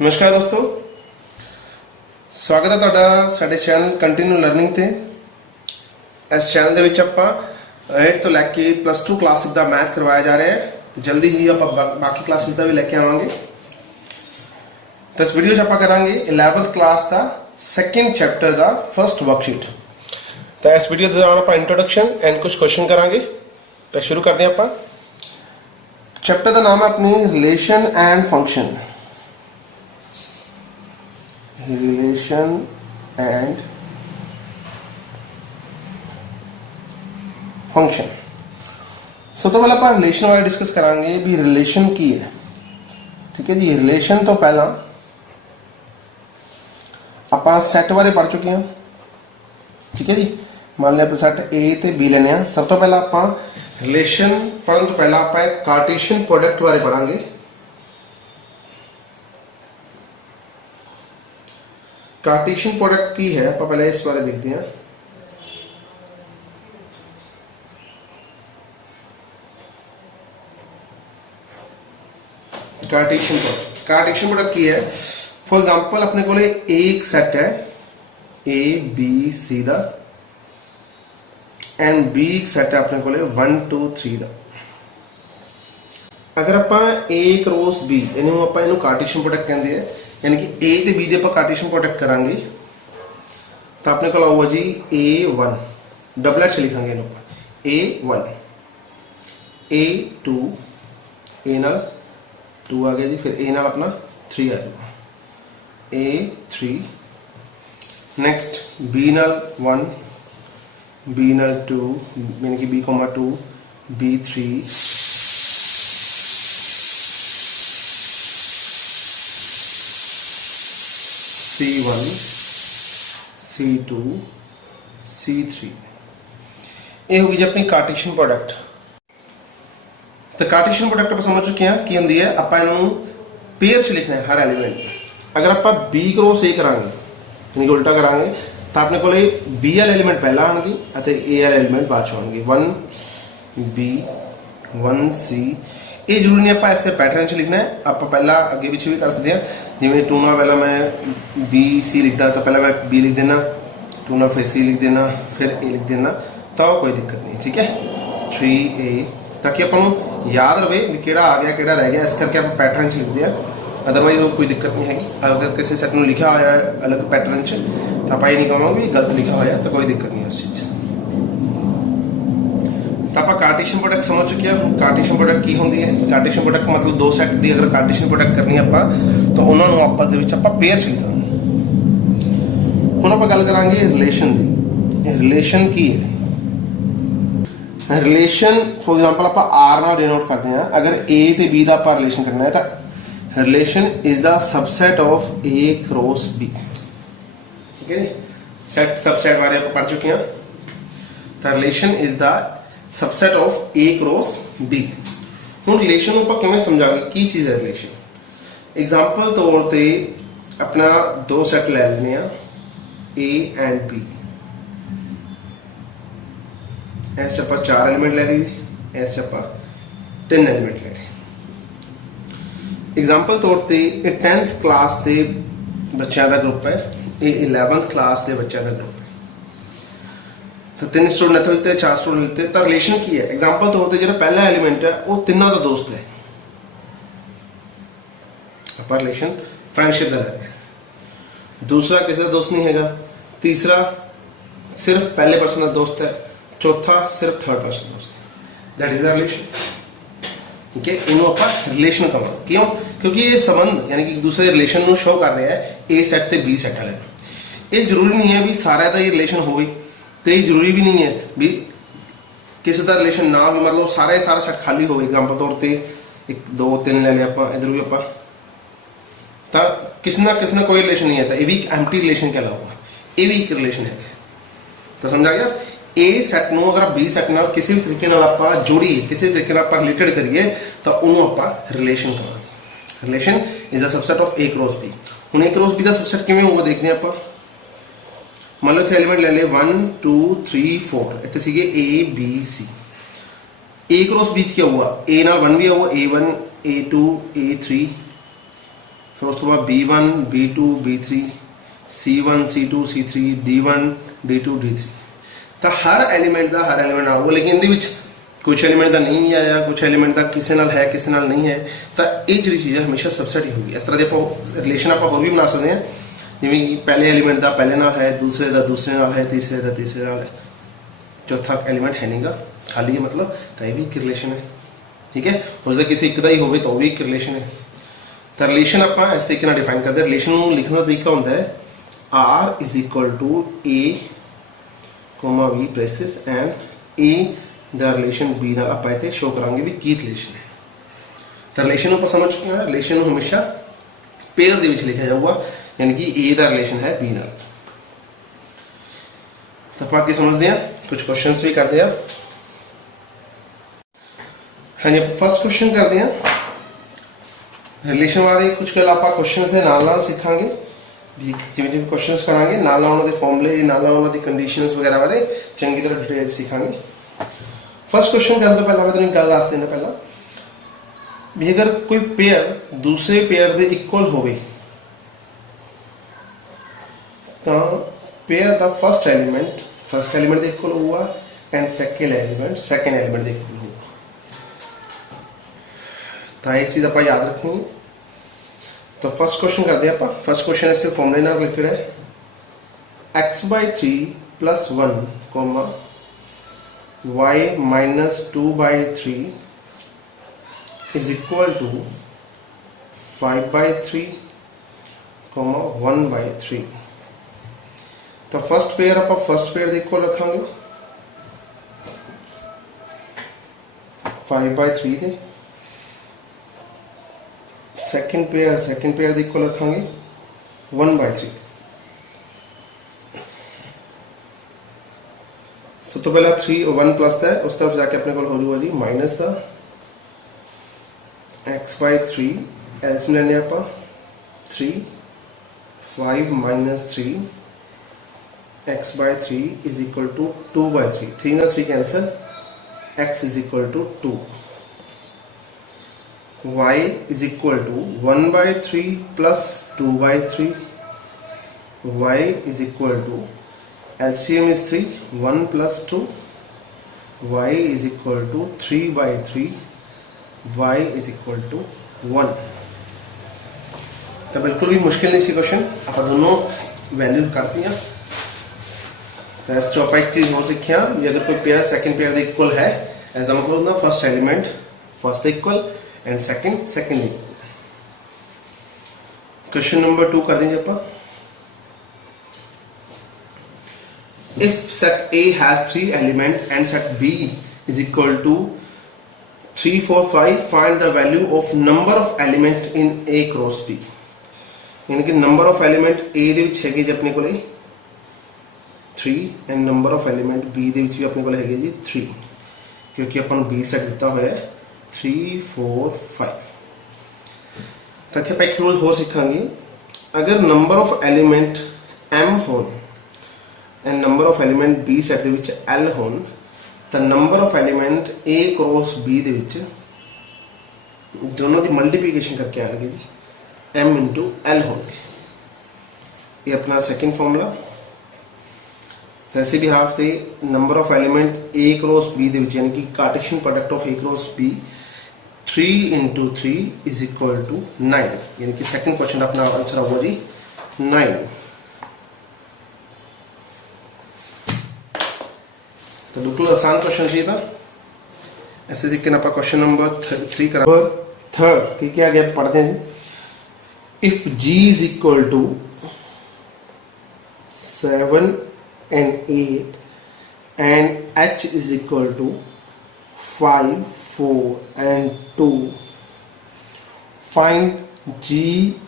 नमस्कार दोस्तों, स्वागत है ਤੁਹਾਡਾ ਸਾਡੇ ਚੈਨਲ ਕੰਟੀਨਿਊ ਲਰਨਿੰਗ ਤੇ। ਇਸ ਚੈਨਲ ਦੇ ਵਿੱਚ ਆਪਾਂ 8th ਤੋਂ ਲੈ ਕੇ +2 ਕਲਾਸ ਦਾ ਮੈਥ ਕਰਵਾਇਆ ਜਾ ਰਿਹਾ ਹੈ ਤੇ ਜਲਦੀ ਹੀ ਆਪਾਂ ਬਾਕੀ ਕਲਾਸਿਸ ਦਾ ਵੀ ਲੈ ਕੇ ਆਵਾਂਗੇ। ਤਾਂ ਇਸ ਵੀਡੀਓ 'ਚ ਆਪਾਂ ਕਰਾਂਗੇ 11th ਕਲਾਸ ਦਾ ਸੈਕੰਡ ਚੈਪਟਰ ਦਾ ਫਰਸਟ ਵਰਕਸ਼ੀਟ। ਤਾਂ ਇਸ ਵੀਡੀਓ ਦੇ ਦੌਰਾਨ ਆਪਾਂ ਇੰਟਰੋਡਕਸ਼ਨ ਐਂਡ ਕੁਝ ਕੁਐਸਚਨ ਕਰਾਂਗੇ। ਤਾਂ ਸ਼ੁਰੂ ਕਰਦੇ ਹਾਂ ਆਪਾਂ। ਚੈਪਟਰ ਦਾ ਨਾਮ ਹੈ ਆਪਣੀ relation and function. Relation and function. सब तो पहले आप रिलेशन वाले डिस्कस करांगे भी रिलेशन की है। ठीक है जी, रिलेशन तो पहला आप सैट बारे पढ़ चुके हैं। ठीक है जी, मान लिया आप सैट ए ते बी लेने। सब तो पहला आप रिलेशन पढ़ने तो पहला आप कार्टेशियन प्रोडक्ट बारे पढ़ांगे। कार्टेशियन प्रोडक्ट की है आप पहले इस बारे देखते हैं। कार्टेशियन प्रोडक्ट की है। फॉर एग्जांपल अपने को एक सेट है ए बी सी दा एंड बी सेट है अपने को 1 2 3 दा। अगर आप ए क्रॉस बी इन्हों आप इन्हों कार्टेशियन प्रोडक्ट कहते हैं, यानी कि ए ते बी दे आप कार्टेशियन प्रोडक्ट करांगे तो अपने को आऊगा जी A1 डबलेट से लिखांगे A1 A2 ए नाल 2 आ गया जी, फिर ए नाल अपना 3 आ जाएगा A3, नेक्स्ट B नाल 1 B नाल 2 यानी कि B2 B3 C1 C2 C3। ये होगी जी अपनी कार्टेशियन प्रोडक्ट। तो कार्टेशियन प्रोडक्ट आप समझ चुके हैं कि होंगी है। आप पेयर च लिखना है हर एलीमेंट। अगर आप बी क्रॉस ए करांगे यानी कि उल्टा करांगे तो अपने को बी वाले एलीमेंट पहला आएंगे और ए वाले एलीमेंट बाद आएंगे। 1 B 1 C। ये जरूरी नहीं आप ऐसे पैटर्न च लिखना है, आप पहला अगे पिछे भी कर सकते हैं। जिमें 2 ना पहला मैं बी सी लिखता तो पहला मैं बी लिख देना, 2 ना फिर सी लिख देना, फिर ए लिख देना, तो कोई दिक्कत नहीं। ठीक है, 3A ताकि अपन याद रहे भी केड़ा आ गया केड़ा रह गया, इस करके आप पैटर्न च लिखते हैं। अदरवाइज कोई दिक्कत नहीं हैगी। अगर किसी सैट में लिखा होया है अलग पैटर्न च तो आप ये नहीं कहोगे भी गलत लिखा होया, तो कोई दिक्कत नहीं उस चीज़। तो आप कार्टेशियन प्रोडक्ट समझ चुके हैं। कार्टेशियन प्रोडक्ट की होंगी है। कार्टेशियन प्रोडक्ट मतलब दो सैट की अगर कार्टेशियन प्रोडक्ट करनी आप तो उन्होंने आपस के पेयर च लिखा। हुण आप गल करांगे रिलेशन की। रिलेशन की है रिलेशन फॉर एग्जांपल आप आर नाल डिनोट करते हैं। अगर ए ते बी का आप रिलेशन करना है तो relation is the subset of A cross B. ठीक है जी, सेट सबसेट बारे आप पढ़ चुके हैं। तो relation is the subset of A cross B. हूँ रिलेशन आप किमें समझांगे की चीज़ है रिलेशन। एग्जाम्पल तौर पर अपना दो सैट ले लेने ए एंड बी। ऐसे आप 4 एलिमेंट ले ली, ऐसे आप 3 एलिमेंट ले ली। एग्जाम्पल तौर पर 10th क्लास के बच्चों का ग्रुप है, ये 11th क्लास के बच्चों का ग्रुप है। तो 3 स्टूडेंट लेते 4 स्टूडेंट लेते तो रिलेशन की है। एग्जाम्पल तौर पर जो पहला एलिमेंट है वो तीनों का दोस्त है, आप रिलेशन फ्रेंडशिप का ले रहे हैं। दूसरा किसी का दोस्त नहीं है, तीसरा सिर्फ पहले पर्सन का दोस्त है, चौथा सिर्फ थर्ड पर्सन दोस्त है। That is the relation. ठीक है, इन्हों आप रिलेशन कहा क्यों, क्योंकि ये संबंध यानी कि एक दूसरे रिलेशन को शो कर रहा है ए सैट ते बी सैट वाले। ये जरूरी नहीं है भी सारा का ये रिलेशन हो, तो ये जरूरी भी नहीं है भी किसी का रिलेशन ना भी, मतलब सारा सैट खाली हो। एग्जाम्पल तौर पर 1 2 3 ले लिया आप, इधर भी आप तो किसी ना कोई रिलेशन नहीं है, तो ये भी एम्प्टी रिलेशन कहलाऊगा। ये भी एक रिलेशन है। तो समझा गया। ए सैट नूं अगर बी सैट नाल किसी भी तरीके नाल आप जोड़िए, किसी भी तरीके नाल आप रिलेटेड करिए तो उन्होंने आप रिलेशन कहांगे। Relation is the subset of A cross B. हुण ए क्रॉस बी का सबसेट किवें होगा देखते हैं आप। मान लो इतने एलिमेंट ले ले 1 2 3 4 इतने सीगे A B C. A cross B क्या हुआ, ए नाल 1 भी हुआ, A1 A2 A3 फिर उस तो बाद B1 B2 B3 C1 C2 C3 D1 D2 D3 ਤਾਂ ਹਰ ਐਲੀਮੈਂਟ ਆਊਗਾ ਲੇਕਿਨ ਇਹਦੇ ਵਿੱਚ ਕੁਝ ਐਲੀਮੈਂਟ ਦਾ ਨਹੀਂ ਆਇਆ ਕੁਝ ਐਲੀਮੈਂਟ ਦਾ ਕਿਸੇ ਨਾਲ ਹੈ ਕਿਸੇ ਨਾਲ ਨਹੀਂ ਹੈ ਤਾਂ ਇਹ ਜਿਹੜੀ ਚੀਜ਼ ਹੈ ਹਮੇਸ਼ਾ ਸਬਸੈਟ ਹੀ ਹੋਊਗੀ। ਇਸ ਤਰ੍ਹਾਂ ਦੇ ਆਪਾਂ ਰਿਲੇਸ਼ਨ ਆਪਾਂ ਹੋਰ ਵੀ ਬਣਾ ਸਕਦੇ ਹਾਂ ਜਿਵੇਂ ਕਿ ਪਹਿਲੇ ਐਲੀਮੈਂਟ ਦਾ ਪਹਿਲੇ ਨਾਲ ਹੈ ਦੂਸਰੇ ਦਾ ਦੂਸਰੇ ਨਾਲ ਹੈ ਤੀਸਰੇ ਦਾ ਤੀਸਰੇ ਨਾਲ ਹੈ ਚੌਥਾ ਐਲੀਮੈਂਟ ਹੈ ਨਹੀਂਗਾ ਖਾਲੀ ਹੈ ਮਤਲਬ ਤਾਂ ਇਹ ਵੀ ਇੱਕ ਰਿਲੇਸ਼ਨ ਹੈ ਠੀਕ ਹੈ। ਉਸਦਾ ਕਿਸੇ ਇੱਕ ਦਾ ਹੀ ਹੋਵੇ ਤਾਂ ਉਹ ਵੀ ਇੱਕ ਰਿਲੇਸ਼ਨ ਹੈ। ਤਾਂ ਰਿਲੇਸ਼ਨ ਆਪਾਂ ਇਸ ਤਰੀਕੇ ਨਾਲ ਡਿਫਾਈਨ ਕਰਦੇ ਹਾਂ। ਰਿਲੇਸ਼ਨ ਨੂੰ ਲਿਖਣ ਦਾ ਤਰੀਕਾ ਹੁੰਦਾ ਹੈ R is equal to A comma V braces and A the relation B ਨਾਲ ਆਪਾਂ ਇੱਥੇ ਸ਼ੋ ਕਰਾਂਗੇ ਵੀ ਕੀ ਰਿਲੇਸ਼ਨ ਹੈ। ਤਾਂ ਰਿਲੇਸ਼ਨ ਨੂੰ ਆਪਾਂ ਸਮਝ ਚੁੱਕੇ ਹਾਂ। ਰਿਲੇਸ਼ਨ ਨੂੰ ਹਮੇਸ਼ਾ ਪੇਅਰ ਦੇ ਵਿੱਚ ਲਿਖਿਆ ਜਾਊਗਾ यानी कि A ਦਾ ਰਿਲੇਸ਼ਨ ਹੈ B ਨਾਲ। ਤਾਂ ਆਪਾਂ ਅੱਗੇ ਸਮਝਦੇ ਹਾਂ ਕੁਝ ਕੁਐਸਚਨਸ ਵੀ ਕਰਦੇ ਹਾਂ। हाँ जी फर्स्ट क्वेश्चन करते हैं रिलेशन बारे कुछ गल आप क्वेश्चन के नाल सीखांगे जिवें जिवें क्वेश्चन करांगे नाल उन्होंने फॉर्मूले नाल उन्होंने कंडीशंस वगैरह बारे चंगी तरह डिटेल सीखांगे। फर्स्ट क्वेश्चन करने तो पहला मैं तुहानूं गल दस देना पहला भी अगर कोई पेयर दूसरे पेयर के इक्वल होवे तो पेयर का फर्स्ट एलीमेंट के इक्वल होगा एंड सेकेंड एलीमेंट के इक्वल होगा। तो एक चीज़ आप याद रखेंगे। तो फर्स्ट क्वेश्चन करते हैं आप। फर्स्ट क्वेश्चन इससे फॉर्मूले ना लिखा है x/3 + 1 comma y - 2/3 is equal to 5/3 comma 1/3। तो फर्स्ट पेयर आप फर्स्ट पेयर के इक्वल रखांगे 5/3 दे। सेकेंड पेयर के इक्वल रखांगे 1/3। सब तो पहला 3 और 1 प्लस है उस तरफ जाके अपने को हो जाऊगा जी माइनस का x/3 एल्स लेने आप 3 5 - 3 x/3 इज इक्वल टू 2/3 3 ना 3 cancel x is equal to 2 y is equal to 1/3 plus 2/3 y is equal to LCM is 3 1 plus 2 y is equal to 3/3 y is equal to 1। तो बिल्कुल भी मुश्किल नहीं सी question आप दोनों वैल्यू करती हैं। इस आप एक चीज़ हो सीखिया अगर कोई पेयर सेकंड पेयर के इक्वल है ऐसा मतलब होता first element first equal and second equal. Question number 2 कर देंगे आप। If set A has 3 element and set B is equal to 3 4 5 find the value of number of element in A cross B। यानी कि number of element A ਦੇ ਵਿੱਚ ਹੈਗੇ ਜੀ ਆਪਣੇ ਕੋਲੇ 3 and number of element B ਦੇ ਵਿੱਚ ਵੀ ਆਪਣੇ ਕੋਲ ਹੈਗੇ ਜੀ 3 क्योंकि ਆਪਾਂ ਨੂੰ B सेट ਦਿੱਤਾ ਹੋਇਆ है 3 4 5। तो इतने एक रूल होर सीखांगे अगर नंबर ऑफ एलिमेंट M होन and number of element B set they which L होन तो number of element A cross B दे विच दोनों की मल्टीप्लिकेशन करके आएंगे जी M इंटू L होंगे। ये अपना सेकंड फॉर्मूला। तो ऐसे भी हाफ से number of element A cross B दे विच यानी कि Cartesian product of A cross B 3 into 3 is equal to 9 यानी कि सेकंड क्वेश्चन अपना आंसर होगा जी 9। तो बिल्कुल आसान क्वेश्चन चाहिए था। ऐसे तरीके आप क्वेश्चन नंबर 3 करा थर्ड की क्या गया पढ़ते हैं। If G is equal to 7 and 8 and H is equal to 5 4 and 2 find G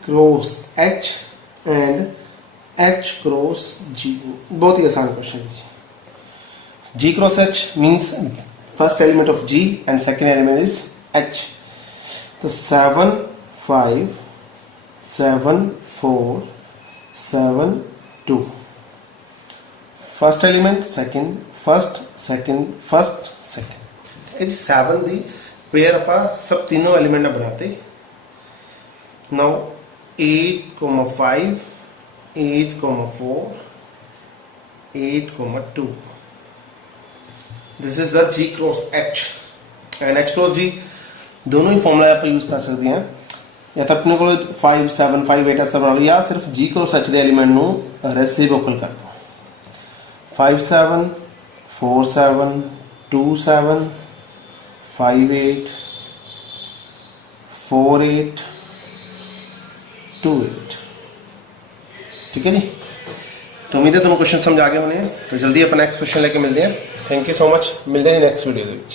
cross H and H cross G। बहुत ही आसान क्वेश्चन है। G cross H means first element of G and second element is H। तो 7 5 7 4 7 2 first element second first second first second ठीक है जी। 7 दी pair आप सब तीनों element बनाते now 8,5, 8,4, 8,2. This is the G cross H and H cross G दोनों ही formula आप use कर सकते हैं या तो अपने को 5 7 5 8 ऐसा बना लो या सिर्फ G क्रॉस H ਦੇ एलिमेंट ਨੂੰ रेसिप्रोकल कर दो 5 7 4 7 2 7 5 8 4 8 2 8 ठीक है जी। तो उम्मीद है तुम्हें क्वेश्चन समझ आ गए होने हैं। तो जल्दी अपना नेक्स्ट क्वेश्चन लेके मिलते हैं। थैंक यू सो मच, मिलते हैं नेक्स्ट वीडियो ਦੇ ਵਿੱਚ।